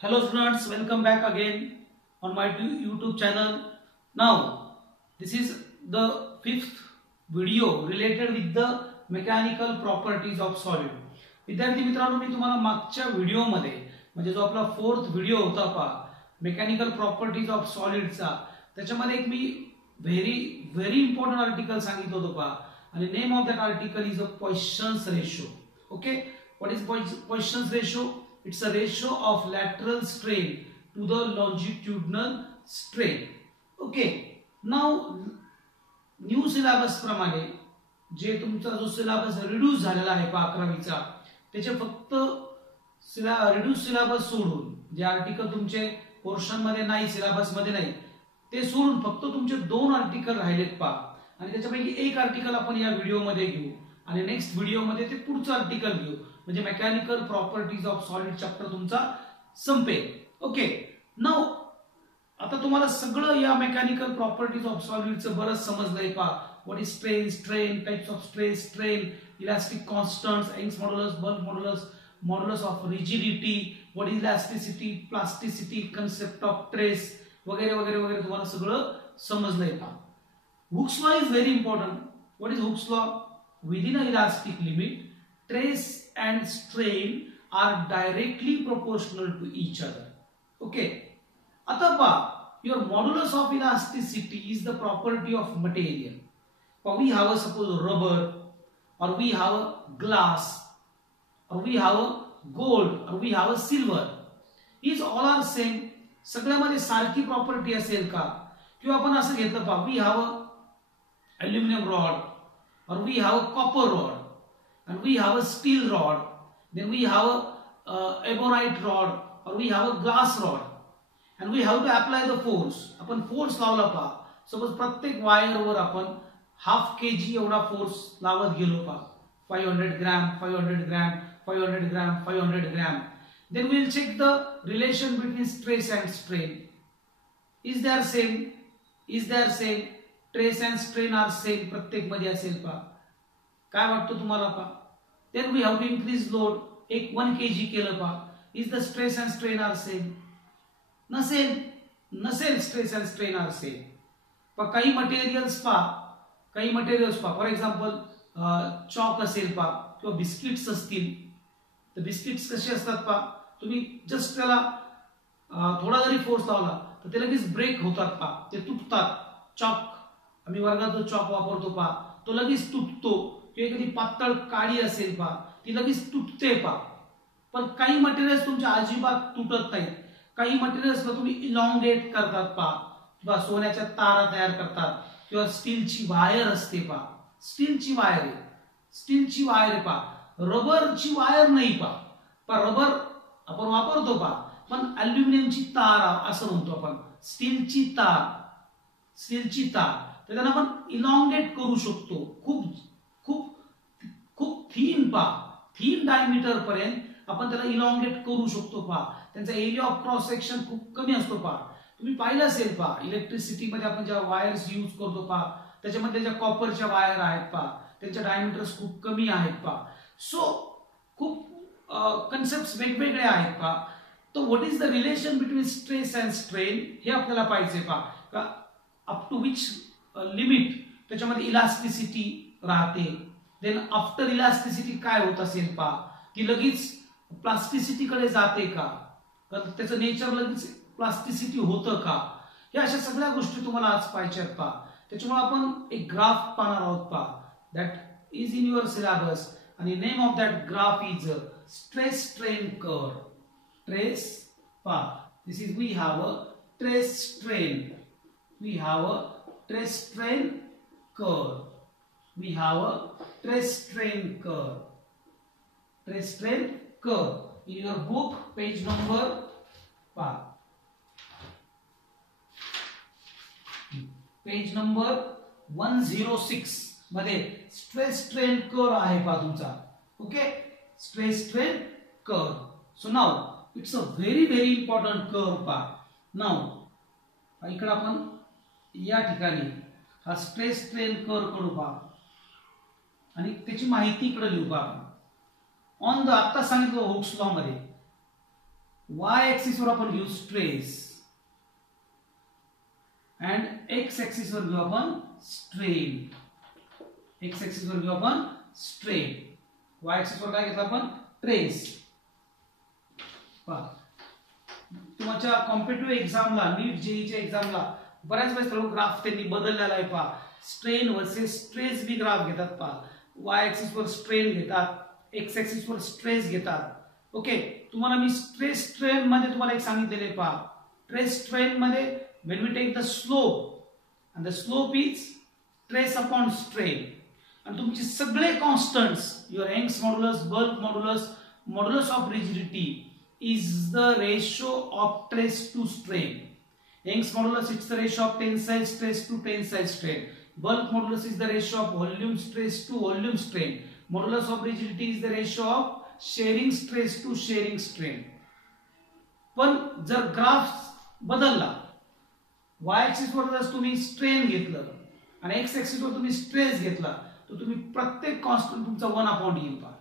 Hello students, welcome back again on my YouTube channel. Now, this is the fifth video related with the mechanical properties of solid. विद्यार्थी मित्रांनो, मी तुम्हाला मागच्या व्हिडिओमध्ये म्हणजे जो आपला फोर्थ व्हिडिओ होता पहा मेकॅनिकल प्रॉपर्टीज ऑफ सॉलिडचा, त्याच्यामध्ये एक मी व्हेरी इम्पॉर्टंट आर्टिकल सांगितलं होतं पहा, आणि name of that article is a Poisson's ratio. Okay, what is Poisson's ratio? It's a ratio of lateral strain to the longitudinal strain. Okay. Now, new syllabus प्रमाणे जे तुमचा जो सिलेबस रिड्यूस झालेला आहे 11वीचा, त्याचे फक्त रिड्यूस सिलेबस सोडून जे आर्टिकल तुमचे पोर्शन मध्ये नाही, सिलेबस मध्ये नाही, ते सोडून फक्त तुमचे 2 आर्टिकल राहिलेत पहा, आणि त्याच्यापैकी एक आर्टिकल आपण या व्हिडिओमध्ये घेऊ आणि नेक्स्ट व्हिडिओमध्ये ते पुढचं आर्टिकल घेऊ, म्हणजे mechanical properties of solid chapter तुमचा संपेल. ओके, नाउ आता तुम्हाला सगळं या मेकॅनिकल प्रॉपर्टीज ऑफ सॉलिडचं बरंच समजलंय पहा. What is strain, strain, types of stress, strain, elastic constants, Young's modulus, bulk modulus, modulus of rigidity, what is elasticity, plasticity, concept of trace वगैरे वगैरे वगैरे तुम्हाला सगळं समजलंय पहा. Hooke's law is very important. What is Hooke's law? Within a elastic limit, trace and strain are directly proportional to each other. Okay, आता पहा, your modulus of elasticity is the property of material. We have a suppose rubber, or we have a glass, or we have a gold, or we have a silver. These all are same. सगळ्यामध्ये सारखी property असेल का? किंवा आपण असं घेतलं पहा, we have a aluminum rod, or we have a copper rod, and we have a steel rod, then we have a ebonite rod, or we have a glass rod, and we have to apply the force. आपण force लावला पहा, suppose प्रत्येक wire वर आपण half kg एवढा force लावत गेलो पहा, 500 gram, 500 gram, 500 gram, 500 gram, then we will check the relation between stress and strain. Is there same? Is there same? Trace and strain are same, प्रत्येक मध्ये असेल पहा. काय वाटतं तुम्हाला पहा? Then we have to increase load. एक 1 kg केलं पहा. Is the stress and strain are same? नसेल stress and strain are same. पण काही मटेरियल्स पहा, फॉर एक्झाम्पल चॉक असेल पहा, किंवा बिस्किट्स असतील, तर बिस्किट्स कसे असतात पहा, तुम्ही जस्ट त्याला थोडा जरी फोर्स लावला तर ते लगेच ब्रेक होतात पहा, ते तुटतात. चॉक, आम्ही वर्गात जो चॉक वापरतो पहा, तो लगेच तुटतो. किंवा एखादी पातळ काडी असेल पहा, ती लगेच तुटते पहा. पण काही मटेरियल्स तुमच्या अजिबात तुटत नाहीत. काही मटेरियल्सला तुम्ही इलॉंगेट करतात पहा, किंवा सोन्याच्या तारा तयार करतात, किंवा स्टीलची वायर असते पहा, स्टीलची वायर आहे पहा, रबरची वायर नाही पहा. रबर आपण वापरतो पहा, पण अल्युमिनियमची तार असं म्हणतो आपण, स्टीलची तार, तर त्यांना आपण इलॉंगेट करू शकतो. खूप थीन डायमीटर पर्यंत आपण त्याला इलॉंगेट करू शकतो पहा. त्यांचा एरिया ऑफ क्रॉस सेक्शन खूप कमी असतो पहा. तुम्ही पाहिलं असेल पहा, इलेक्ट्रिसिटी मध्ये आपण ज्या वायर्स यूज करतो पहा, त्याच्यामध्ये ज्या कॉपरच्या वायर आहेत पहा, त्यांच्या डायमीटर्स खूप कमी आहेत पहा. सो खूप कन्सेप्ट वेगवेगळे आहेत पहा. तो what is the relation between stress and strain हे आपल्याला पाहिजे पहा. अप टू विच लिमिट त्याच्यामध्ये इलास्टिसिटी राहते. देन आफ्टर इलास्टिसिटी काय होत असेल पहा, ती लगेच प्लास्टिसिटी कडे जाते का, त्याचं नेचर लगेच प्लास्टिसिटी होतं का, या अशा सगळ्या गोष्टी तुम्हाला आज पाहिजेत पहा. त्याच्यामुळे आपण एक ग्राफ पाहणार आहोत पहा, that is in your syllabus, आणि name of that graph is stress strain curve. Stress पहा, this is we have a stress strain, we have a trace strain curve, we have a trace strain curve. In your book, page number 106 मध्ये stress strain curve आहे पहा तुमचा. Okay, stress strain curve. So now it's a very important curve पहा. Now इकडे आपण या ठिकाणी हा स्ट्रेस स्ट्रेन कर्व करू पहा, आणि त्याची माहिती इकडे लिहू पहा. ऑन द, आता सांगितलं हुक्स लॉ मध्ये, वाय ऍक्सिस वर आपण घेऊ स्ट्रेस अँड एक्स ऍक्सिस वर घेऊ आपण स्ट्रेन. एक्स ऍक्सिस वर घेऊ आपण स्ट्रेन, वाय ऍक्सिस वर काय घेतलं आपण ट्रेस. तुमच्या कॉम्पिटिटिव्ह एक्झामला, नीट जेईच्या एक्झामला बऱ्याच वेळेस ग्राफ त्यांनी बदललेला आहे. पहा, स्ट्रेन वर्सेस स्ट्रेस बी ग्राफ घेतात. पहा, वाय ऍक्सिस वर स्ट्रेन घेतात, एक्स ऍक्सिस वर स्ट्रेस घेतात. ओके, तुम्हाला मी स्ट्रेस स्ट्रेन मध्ये तुम्हाला एक सांगितलेले. पहा, ट्रेस स्ट्रेन मध्ये when we take the slope and the slope is trace upon strain, आणि तुमचे सगळे constants, your Young's modulus, bulk modulus, modulus of rigidity is the ratio of trace to strain. Young's modulus, it's the ratio of tensile stress to tensile strain. Bulk modulus is the ratio of volume stress to volume strain. Modulus of rigidity is the ratio of shearing stress to shearing strain. पण जर graph बदलला, y axis वर जर तुम्ही strain घेतलं आणि x axis वर तुम्ही स्ट्रेस घेतला, तर तुम्ही प्रत्येक कॉन्स्टंट तुमचा 1/, येईल. पहा,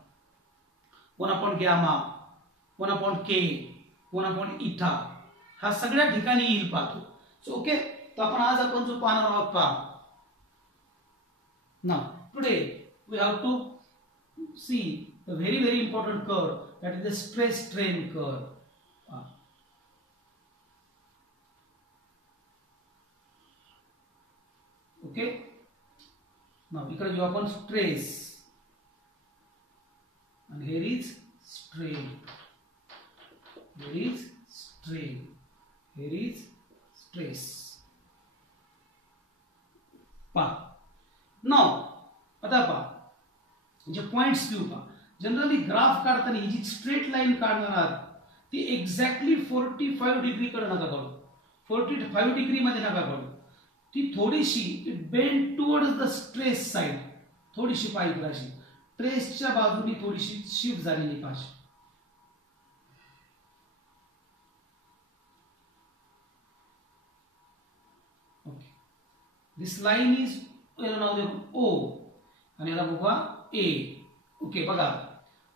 1 गॅमा, 1 k, 1 इथा, हा सगळ्या ठिकाणी येईल. पाहतो. सो ओके, तर आपण जो पाहणार आहोत. पहा, now today we have to see the very very important curve, that is the stress strain curve. Okay, now इकडे घेऊ आपण stress and here is strain, here is strain, here is stress. Now आता पहा, जे points घेऊ. पहा, generally graph काढताना ही जी straight line काढणार आहात ती एक्झॅक्टली 45 डिग्री कडे नका काढू, 45 डिग्री मध्ये नका काढू. ती थोडीशी bend towards the stress side, थोडीशी पाहिजे अशी ट्रेसच्या बाजूने थोडीशी शिफ्ट झालेली पाहिजे. ओके, दिस लाईन इज, याला नाव देऊ O आणि याला बघा A. ओके, बघा,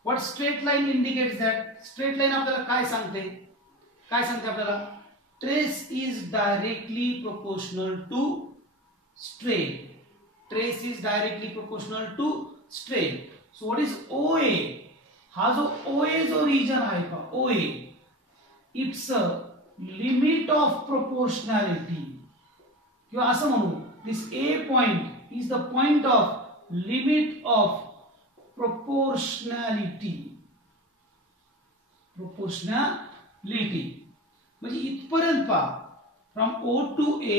what straight line indicates that. Straight line आपल्याला काय सांगते, आपल्याला trace is directly proportional to strain. Trace is directly proportional to strain. So what is OA? हा जो OA जो रीजन आहे, पहा OA, it's a limit of proportionality, किंवा असं म्हणू, this A point is the point of limit of proportionality. म्हणजे इथपर्यंत पहा, from O to A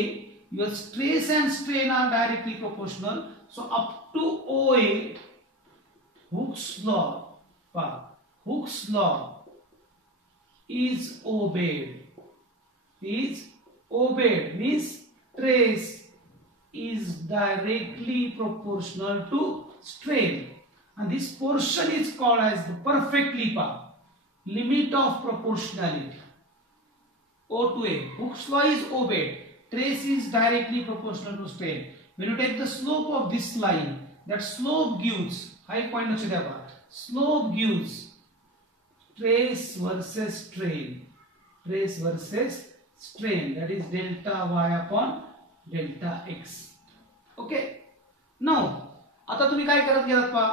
your stress and strain are directly proportional. So up to OA, Hooke's law, Hooke's law is obeyed. Means trace is directly proportional to strain, and this portion is called as the perfectly limit of proportionality. O to A, Hooke's law is obeyed. Trace is directly proportional to strain. When you take the slope of this line, that slope gives, high point लक्ष द्या बघा, slope gives trace versus strain. Trace versus strain, that is delta y upon delta x. Okay. Now, आता तुम्ही काय करत गेलात पहा,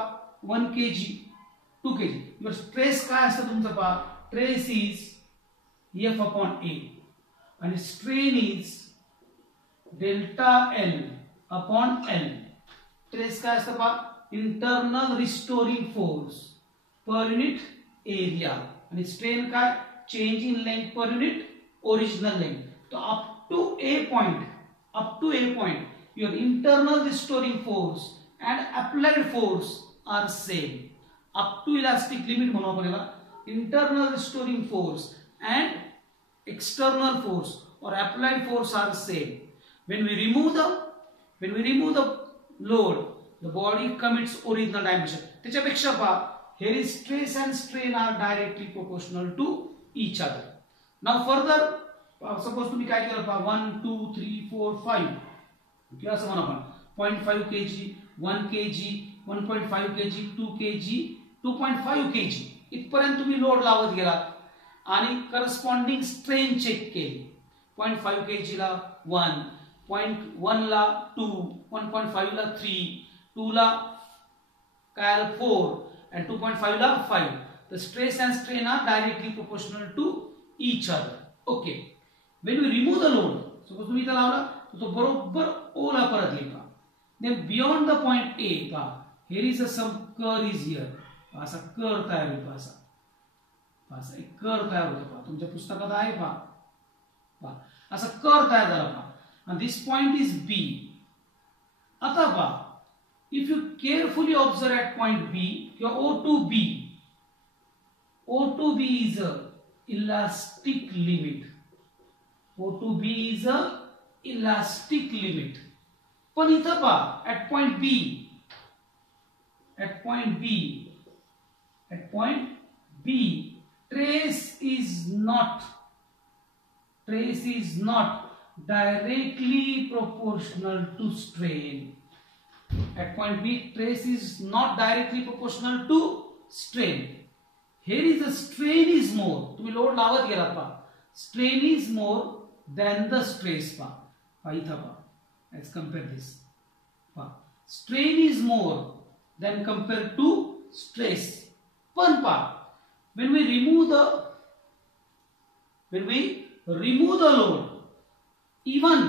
1 kg, 2 kg. Your stress काय असतं तुमचं पहा, trace is F upon A and strain is delta L upon L. Stress काय असतं पहा, internal restoring force per unit area, आणि स्ट्रेन काय, change in length per unit original length. तो up to a point your internal restoring force and applied force are same. Up to elastic limit म्हणू आपण याला, internal restoring force and external force or applied force are same. When we remove the load, the body commits original dimension. त्याच्यापेक्षा पहा, here is stress and strain are directly proportional to each other. Now further, suppose तुम्ही काय केलं पहा, 1 2 3 4 5 किंवा असं म्हणू आपण 0.5 kg, 1 kg, 1.5 kg, 2 kg, 2.5 kg इथपर्यंत तुम्ही लोड लावत गेलात. आणि करस्पॉन्डिंग स्ट्रेन चेक केली. 0.5 kg ला 1, 0.1 ला 2, 1.5 ला 3, 2 ला काय आलं 4 and 2.5 ला 5. The stress and strain are directly proportional to each other. Okay. When we remove the load, suppose तुम्ही इथं लावला तर तो बरोबर O ला परत येईल पहा. Then beyond the point A पहा, here is a some curve is here. असा कर्व तयार होईल पहा, असा एक कर्व तयार होतो पहा. तुमच्या पुस्तकात आहे पहा, असा कर्व तयार झाला पहा. And this point is B. आता पहा, if you carefully observe at point B, your O2B is a elastic limit. O2B is a elastic limit. पण इथं पहा, at point B, trace is not directly proportional to strain. At point B, trace is not directly proportional to strain. Here is the strain is more. तुम्ही load लावत गेलात पहा, strain is more than the stress पहा. इथं पहा, let's compare this. पहा, strain is more than compared to stress. पण पहा, when we remove the load, even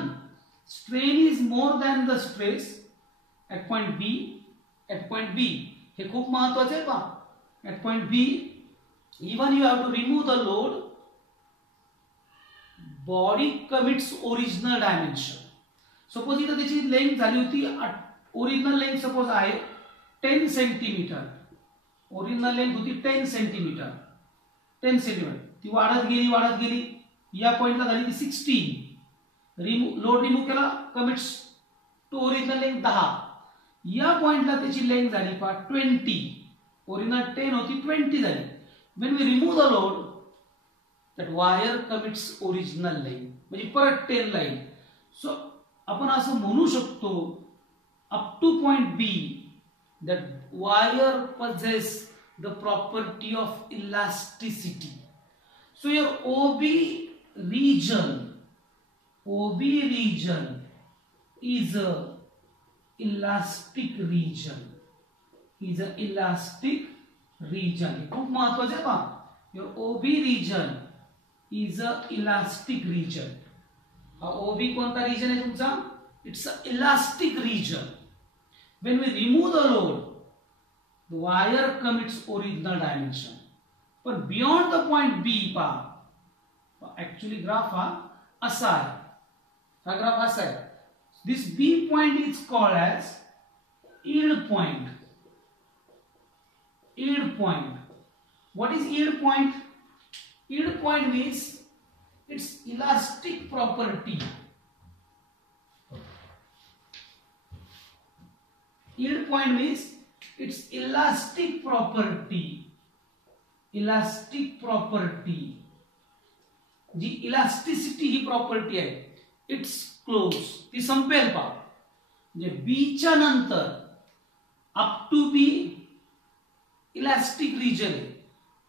strain is more than the stress at point B. हे खूप महत्वाचे आहे पहा. At point B, even you have to remove the load, body commits original dimension. Suppose इथं त्याची length झाली होती, original length suppose आहे 10 सेंटीमीटर. ओरिजिनल लेंथ होती 10 सेंटीमीटर. ती वाढत गेली. या पॉइंटला झाली ती 16. लोड रिमूव्ह केला, कमिट्स टू ओरिजिनल लेंथ 10. या पॉइंटला त्याची लेंथ झाली पहा 20. ओरिजिनल 10 होती, 20 झाली. When we remove the load, that wire commits original length, म्हणजे परत 10 ला येईल. सो आपण असं म्हणू शकतो up to point B that wire possess the property of elasticity. So your OB region is a elastic region. खूप महत्वाचं आहे पहा. Your OB region is a elastic region. हा OB कोणता region आहे तुमचा? It's a elastic region. When we remove the load, the wire commits original dimension. But beyond the point B पहा, actually graph हा असा आहे. हा ग्राफ असा आहे. This B point is called as yield point. What is yield point? Yield point means its elastic property. Yield point means its elastic property. जी elasticity ही property आहे, इट्स क्लोज, ती संपेल पहा. म्हणजे बी च्या नंतर up to B elastic region आहे.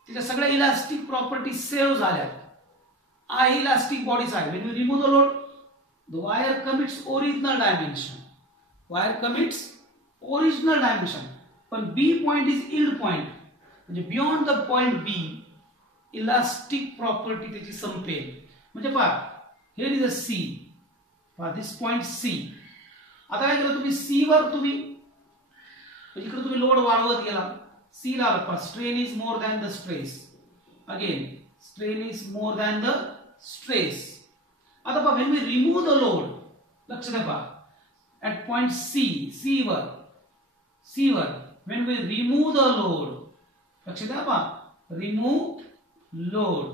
तिच्या सगळ्या इलास्टिक प्रॉपर्टी सेव्ह झाल्या आहे. इलास्टिक बॉडीज आहे. When we remove the load, the wire commits original dimension. पण B point is yield point, म्हणजे beyond the point B elastic property त्याची संपेल. म्हणजे पहा, हिअर इज अ सी, पहा दिस पॉइंट सी. आता काय केलं तुम्ही, सी वर तुम्ही इकडे तुम्ही लोड वाढवत गेला, सी ला पहा strain is more than the stress. Again strain is more than the stress. आता पहा when we remove the load, लक्ष द्या पहा ऍट पॉइंट सी वर when we remove the load, लक्ष द्या पहा remove load,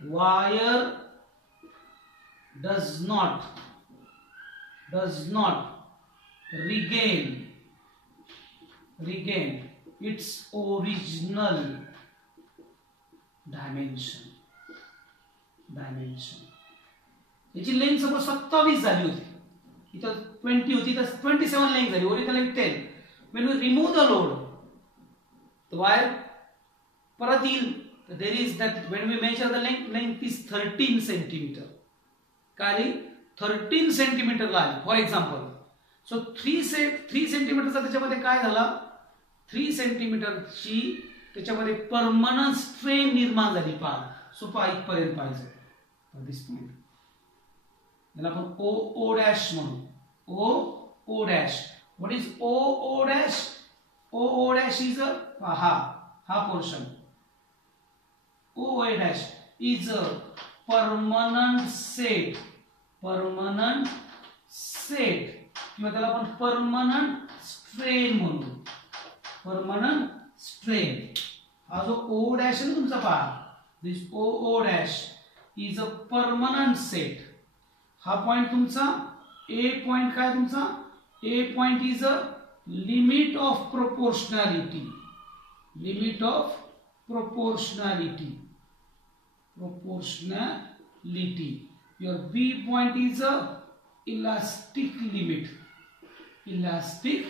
wire does not regain its original dimension. याची लेंथ सपोज 27 झाली होती, इथं 20 होती, तर 27 लेंथ झाली. Original length 10. when we remove the load, the wire परत येईल there is that when we measure the length is 13 centimeter. काय 13 सेंटीमीटर ला आहे फॉर एक्झाम्पल. सो 3 सेंटीमीटरचा त्याच्यामध्ये काय झाला, 3 सेंटीमीटरची त्याच्यामध्ये परमनंट स्ट्रेन निर्माण झाली. पहा सो पहा इथपर्यंत पाहिजे दिस पॉइंट, याला आपण ओ ओ डॅश म्हणू. O O dash. What is O O dash? O O dash is हा portion. O O dash is a permanent set. Permanent set किंवा त्याला आपण परमनंट स्ट्रेन म्हणू. Permanent strain. हा जो ओ डॅश आहे तुमचा पहा, this O O dash is a permanent set. हा पॉइंट तुमचा ए पॉइंट काय तुमचा? A point is a limit of proportionality. Limit of proportionality. Proportionality. Your B point is a elastic limit. Elastic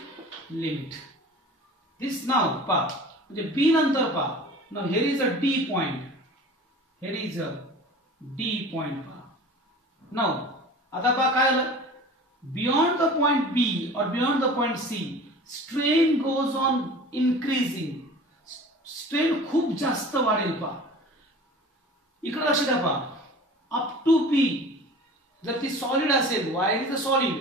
limit. This now pa म्हणजे B नंतर pa. Now here is a D point. Here is a D point pa. Now आता पहा काय आलं, beyond the point B or beyond the point C strain goes on increasing. Strain खूप जास्त वाढेल पहा. इकडे लक्ष द्या पहा, अप टू पी जर ती सॉलिड असेल, वायर इज अ सॉलिड,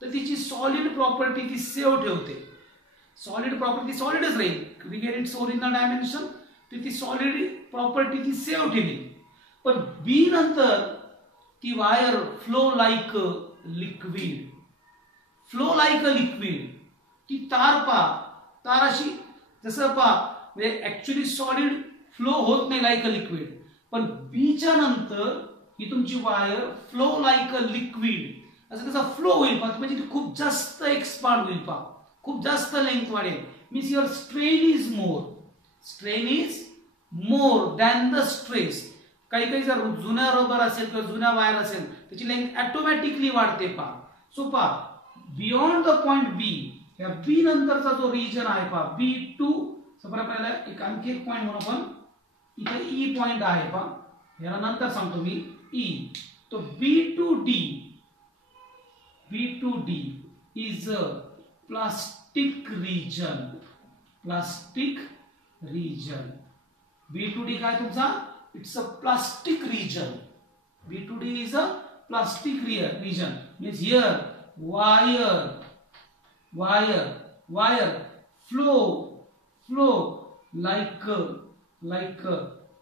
तर तिची सॉलिड प्रॉपर्टी ती सेव्ह ठेवते. सॉलिड प्रॉपर्टी सॉलिडच राहील, रिगेन इट्स ओरिजिनल डायमेन्शन. ती सॉलिड प्रॉपर्टी ती सेव्ह ठेवली. पण बी नंतर ती wire flow like liquid. Flow like a liquid. ती तार पहा, तार अशी जसं पहा म्हणजे ऍक्च्युली सॉलिड फ्लो होत नाही लाईक अ लिक्विड, पण बीच्या नंतर ही तुमची wire flow like a liquid असं त्याचा फ्लो होईल पहा, म्हणजे ती खूप जास्त एक्सपांड होईल पहा, खूप जास्त लेंथ वाढेल. Means your strain is more. Strain is more than the stress. काही काही जर जुन्या रबर असेल किंवा जुन्या वायर असेल त्याची लेंथ ऑटोमॅटिकली वाढते पहा. सो पहा बियॉन्ड द पॉइंट बी, या बी नंतरचा जो रिजन आहे पहा बी टू. आपल्याला एक आणखी एक पॉइंट म्हणून आपण इथे ई पॉइंट आहे पहा, याला नंतर सांगतो मी ई. तो B to D. B to D is a plastic region. Plastic region. B to D काय तुमचा? It's a plastic region. B to D is a plastic region. Means here wire flow like a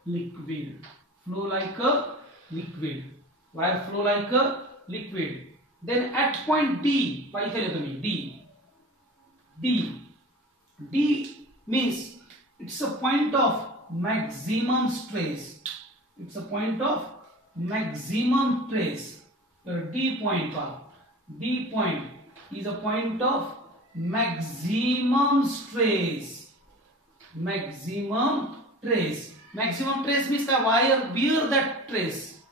liquid. Flow like a liquid. Wire flow like a liquid. Then at point D, पाहिजे तुम्ही D means it's a point of maximum stress. It's a point of maximum stress. Your D point is a point of maximum stress. Maximum trace means का wire bear that trace.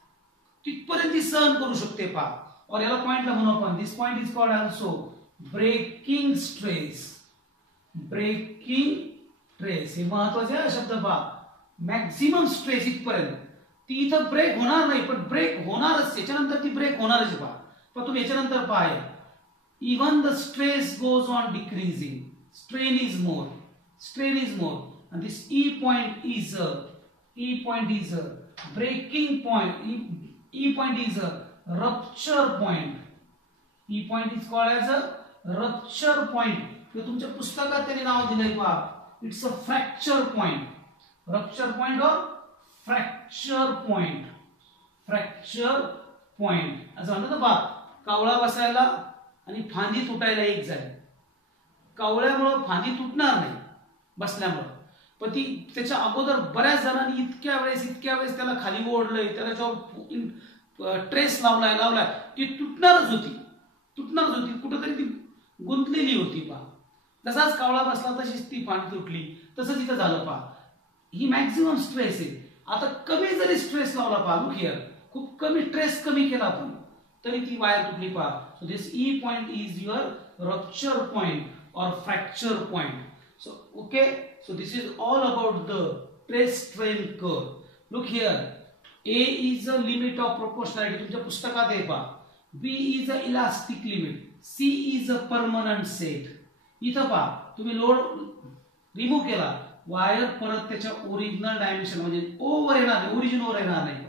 तिथपर्यंत ती सहन करू शकते पहा. और याला पॉइंटला म्हणू आपण, this point is called also breaking stress. Breaking stress हे महत्वाचे आहे शब्द पहा. मॅक्सिमम स्ट्रेस इथपर्यंत ती इथं ब्रेक होणार नाही, पण ब्रेक होणारच, याच्यानंतर ती ब्रेक होणारच पहा. पण तुम्ही याच्यानंतर पहा, even the stress goes on decreasing. Strain is more. Strain is more, and this E point is a breaking point. E point is a rupture point. E point is called as a rupture point. तो तुमच्या पुस्तकात त्याने नाव दिलंय पहा. It's a fracture point. Rupture point or fracture point. Fracture point. असं म्हणतात ना पहा, कावळा बसायला आणि फांदी तुटायला एक जाईल. कावळ्यामुळे फांदी तुटणार नाही बसल्यामुळे, पण ती त्याच्या अगोदर बऱ्याच जणांनी इतक्या वेळेस त्याला खाली ओढलंय, त्याला ट्रेस लावलाय, ती तुटणारच होती. कुठेतरी ती गुंतलेली होती पहा. जसाच कावळा बसला तशीच ती फांदी तुटली, तसंच इथं झालं पहा. ही मॅक्सिमम स्ट्रेस आहे. आता कमी जरी स्ट्रेस लावला पहा, लुक हियर, खूप कमी ट्रेस कमी केला आपण तरी ती वायर तुटली पहा. So this E point is your rupture point or fracture point. So okay, so this is all about the stress strain curve. Look here, A is a limit of proportionality, तुमच्या पुस्तकात आहे पहा. B is a elastic limit, C is a permanent set. इथं पहा तुम्ही load remove केला, wire परत त्याच्या ओरिजिनल डायमेन्शन म्हणजे O वर येणार नाही, ओरिजिन वर येणार नाही,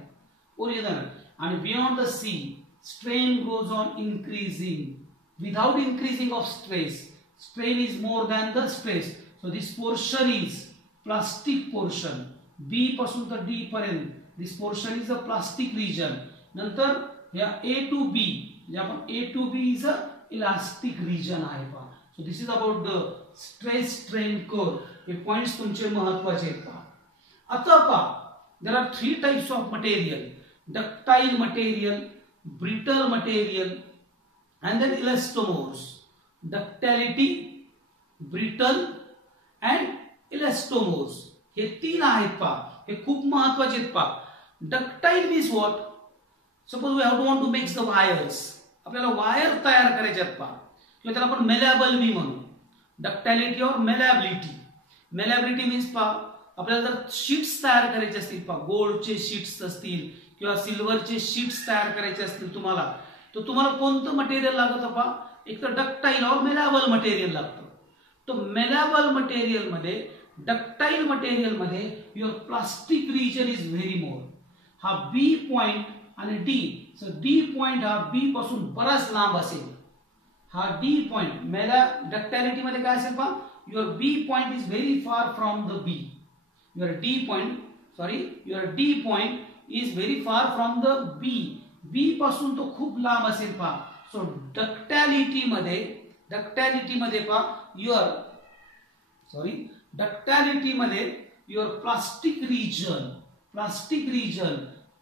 ओरिजिनल. आणि beyond the C strain goes on increasing without increasing of stress. Strain is more than the stress. So this portion is plastic portion. B पासून तर D पर्यंत this portion is a plastic region. नंतर या A to B, जे आपण A to B is a elastic region आहे पहा. So this is about the stress strain curve. हे पॉइंट्स तुमचे महत्त्वाचे आहेत पहा. आता पहा, there are three types of material: ductile material, brittle material, and then elastomers. Ductility, brittle and elastomers. हे तीन आहेत पहा, हे खूप महत्त्वाचे आहेत पहा. Ductile means what? Suppose we have to want to make the wires. आपल्याला वायर तयार करायचे आहेत पहा, किंवा त्याला आपण malleable मी म्हणू. Ductility or malleability. Malleability means पहा, आपल्याला जर शीट्स तयार करायचे असतील पहा, गोल्डचे शीट्स असतील किंवा सिल्वरचे शीट्स तयार करायचे असतील तुम्हाला, तर तुम्हाला कोणतं मटेरियल लागतं पहा? एक तर डक्टाईल और मेलाबल मटेरियल लागतं. तो मेलाबल मटेरियल मध्ये, डक्टाईल मटेरियल मध्ये your plastic region is very more. हा बी पॉइंट आणि डी, सो डी पॉइंट हा बी पासून बराच लांब असेल. हा डी पॉइंट मेला डक्टालिटी मध्ये काय असेल पहा, your B point is very far from the B. Your D point is very far from the B. B पासून तो खूप लांब असेल पहा. सो डक्टॅलिटी मध्ये पहा your plastic region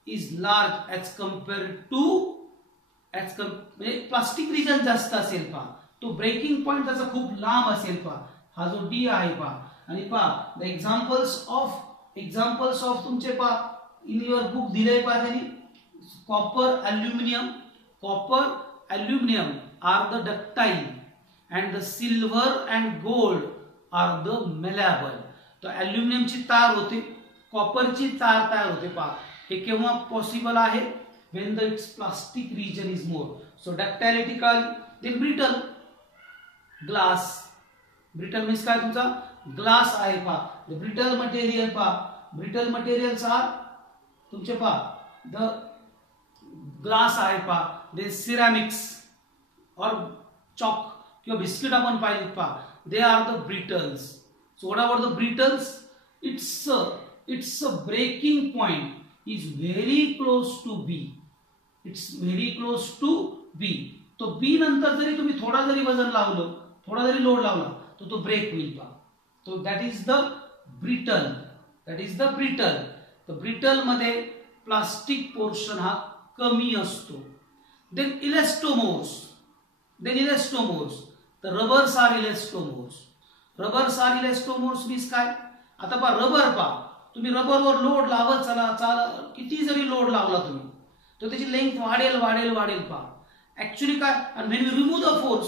is large as compare to म्हणजे प्लास्टिक रिजन जास्त असेल पहा. तो ब्रेकिंग पॉइंट त्याचा खूप लांब असेल पहा. हा जो डी आहे पहा. आणि पहा द एक्झाम्पल्स ऑफ तुमचे पहा इन युअर बुक दिले पहा त्यांनी. Copper, aluminum are the ductile and the silver and gold are the malleable. तो अल्युमिनियम ची तार होते, कॉपर ची तार तयार होते पहा. हे केव्हा पॉसिबल आहे? when the its plastic region is more. So ductility कळली. then glass means काय तुमचा ग्लास आहे पहा. the brittle material पहा, brittle materials are तुमचे पहा the ग्लास आहे पहा. दे सिरॅमिक्स और चॉक किंवा बिस्किट आपण पाहिलेत पहा, they are the brittles. So what about the brittles? It's a breaking point is very close to B. तो बी नंतर जरी तुम्ही थोडा जरी वजन लावलं, थोडा जरी लोड लावला, तो ब्रेक होईल पहा. तो दॅट इज द ब्रिटल. तर ब्रिटल मध्ये प्लास्टिक पोर्शन हा कमी असतो. देन इलास्टोमोर्स. तर रबर्स आर इलास्टोमोर्स मीन्स काय? आता पहा रबर पहा, तुम्ही रबरवर लोड लावत चला किती जरी लोड लावला तुम्ही, तर त्याची लेंथ वाढेल पहा. ऍक्च्युली काय, आणि when you remove the force,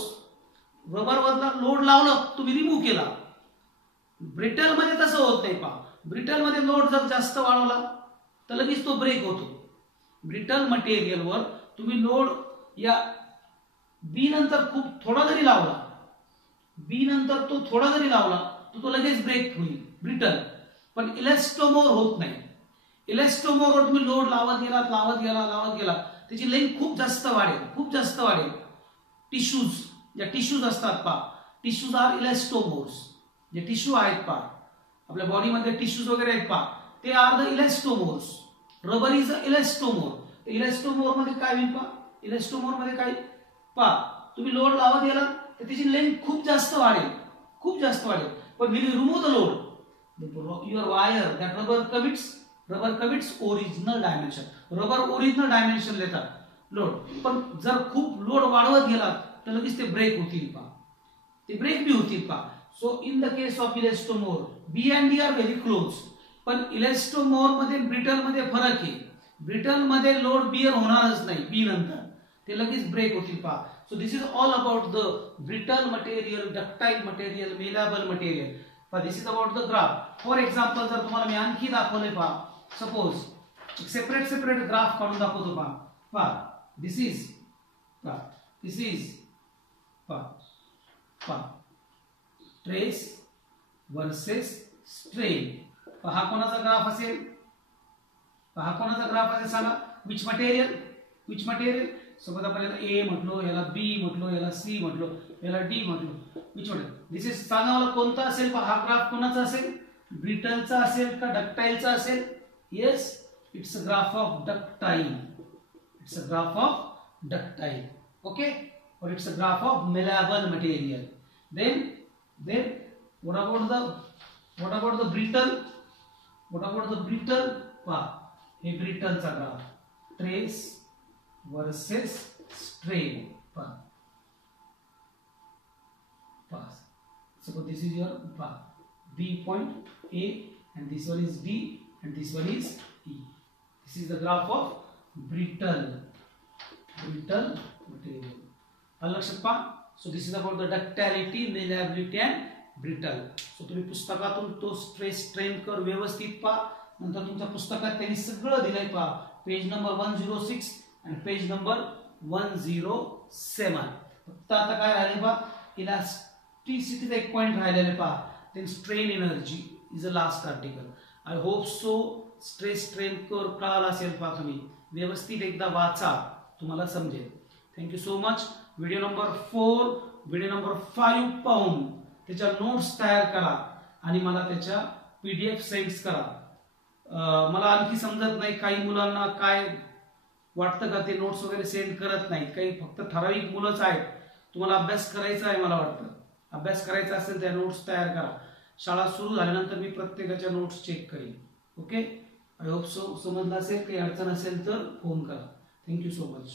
रबरवरला लोड लावला तुम्ही रिमूव्ह केला. ब्रिटल मध्ये तसं होत नाही पहा. ब्रिटल मध्ये लोड जर जास्त वाढवला तर लगेच तो ब्रेक होतो. ब्रिटल मटेरियलवर तुम्ही लोड या बी नंतर खूप थोडा जरी लावला, तो लगेच ब्रेक होईल ब्रिटल. पण इलास्टोमोर होत नाही. इलास्टोमोरवर तुम्ही लोड लावत गेला, त्याची लेंथ खूप जास्त वाढेल. टिश्यूज असतात पहा, टिश्यूज आर इलास्टोमोर्स. जे टिश्यू आहेत पहा, आपल्या बॉडीमध्ये टिश्यूज वगैरे आहेत पहा, ते are the elastomers. Rubber is a elastomer. Elastomer मध्ये काय होईल पहा? इलास्टोमोर मध्ये काय पहा, तुम्ही लोड लावत गेला तर त्याची लेंथ खूप जास्त वाढेल. पण when you remove the load, your wire, that rubber commits original dimension. Rubber original dimension देतात लोड. पण जर खूप लोड वाढवत गेला तर लगेच ते ब्रेक होतील पहा. So in the case of elastomer, B and D are very close. पण इलास्टोमोर मध्ये ब्रिटल मध्ये फरक आहे. ब्रिटल मध्ये लोड बिअर होणारच नाही बी नंतर, ते लगेच ब्रेक होतील पहा. So this is all about the brittle material, ductile material, malleable material. This is about the graph. For example जर तुम्हाला मी आणखी दाखवले पहा, सपोज एक सेपरेट ग्राफ काढून दाखवतो पहा. पहा this is trace versus strain. हा कोणाचा ग्राफ असेल? सांगा. विच मटेरियल सपोज आपण याला ए म्हटलो, याला बी म्हटलो, याला सी म्हटलो, याला डी म्हटलो. विच मटेरियल दिस इज, सांगा मला कोणता असेल? हा ग्राफ कोणाचा असेल? ब्रिटलचा असेल का डक्टाइलचा असेल? Yes, it's a graph of ductile. Okay, or it's a graph of malleable material. Then what about the brittle? पहा, हे ब्रिटलचा ग्राफ, ट्रेस वर्सेस स्ट्रेन. पहा, suppose this is your B point A and this one is D and this one is E. This is the graph of brittle material. लक्षात पहा. So this is about the ductility, malleability and brittle. So तुम्ही पुस्तकातून तो stress strain कर व्यवस्थित पहा. नंतर तुमच्या पुस्तकात त्यांनी सगळं दिलंय पहा. पेज नंबर 106 आणि पेज नंबर 107. फक्त आता काय राहिले पहा, इलास्टिसिटीचा एक पॉइंट राहिलेला पहा. Then strain energy is a last article. I hope so stress strain curve कळाला असेल पहा. तुम्ही व्यवस्थित एकदा वाचा, तुम्हाला समजेल. Thank you so much. Video number 4, video number 5 पाहून त्याच्या नोट्स तयार करा आणि मला त्याच्या PDF सेंड्स करा. मला आणखी समजत नाही, काही मुलांना काय वाटतं का ते नोट्स वगैरे सेंड करत नाहीत. काही फक्त ठराविक मुलंच आहेत. तुम्हाला अभ्यास करायचा आहे, मला वाटतं अभ्यास करायचा असेल त्या नोट्स तयार करा. शाळा सुरू झाल्यानंतर मी प्रत्येकाच्या नोट्स चेक करेन. ओके, आय होप सो समजलं असेल. काही अडचण असेल तर फोन करा. Thank you so much.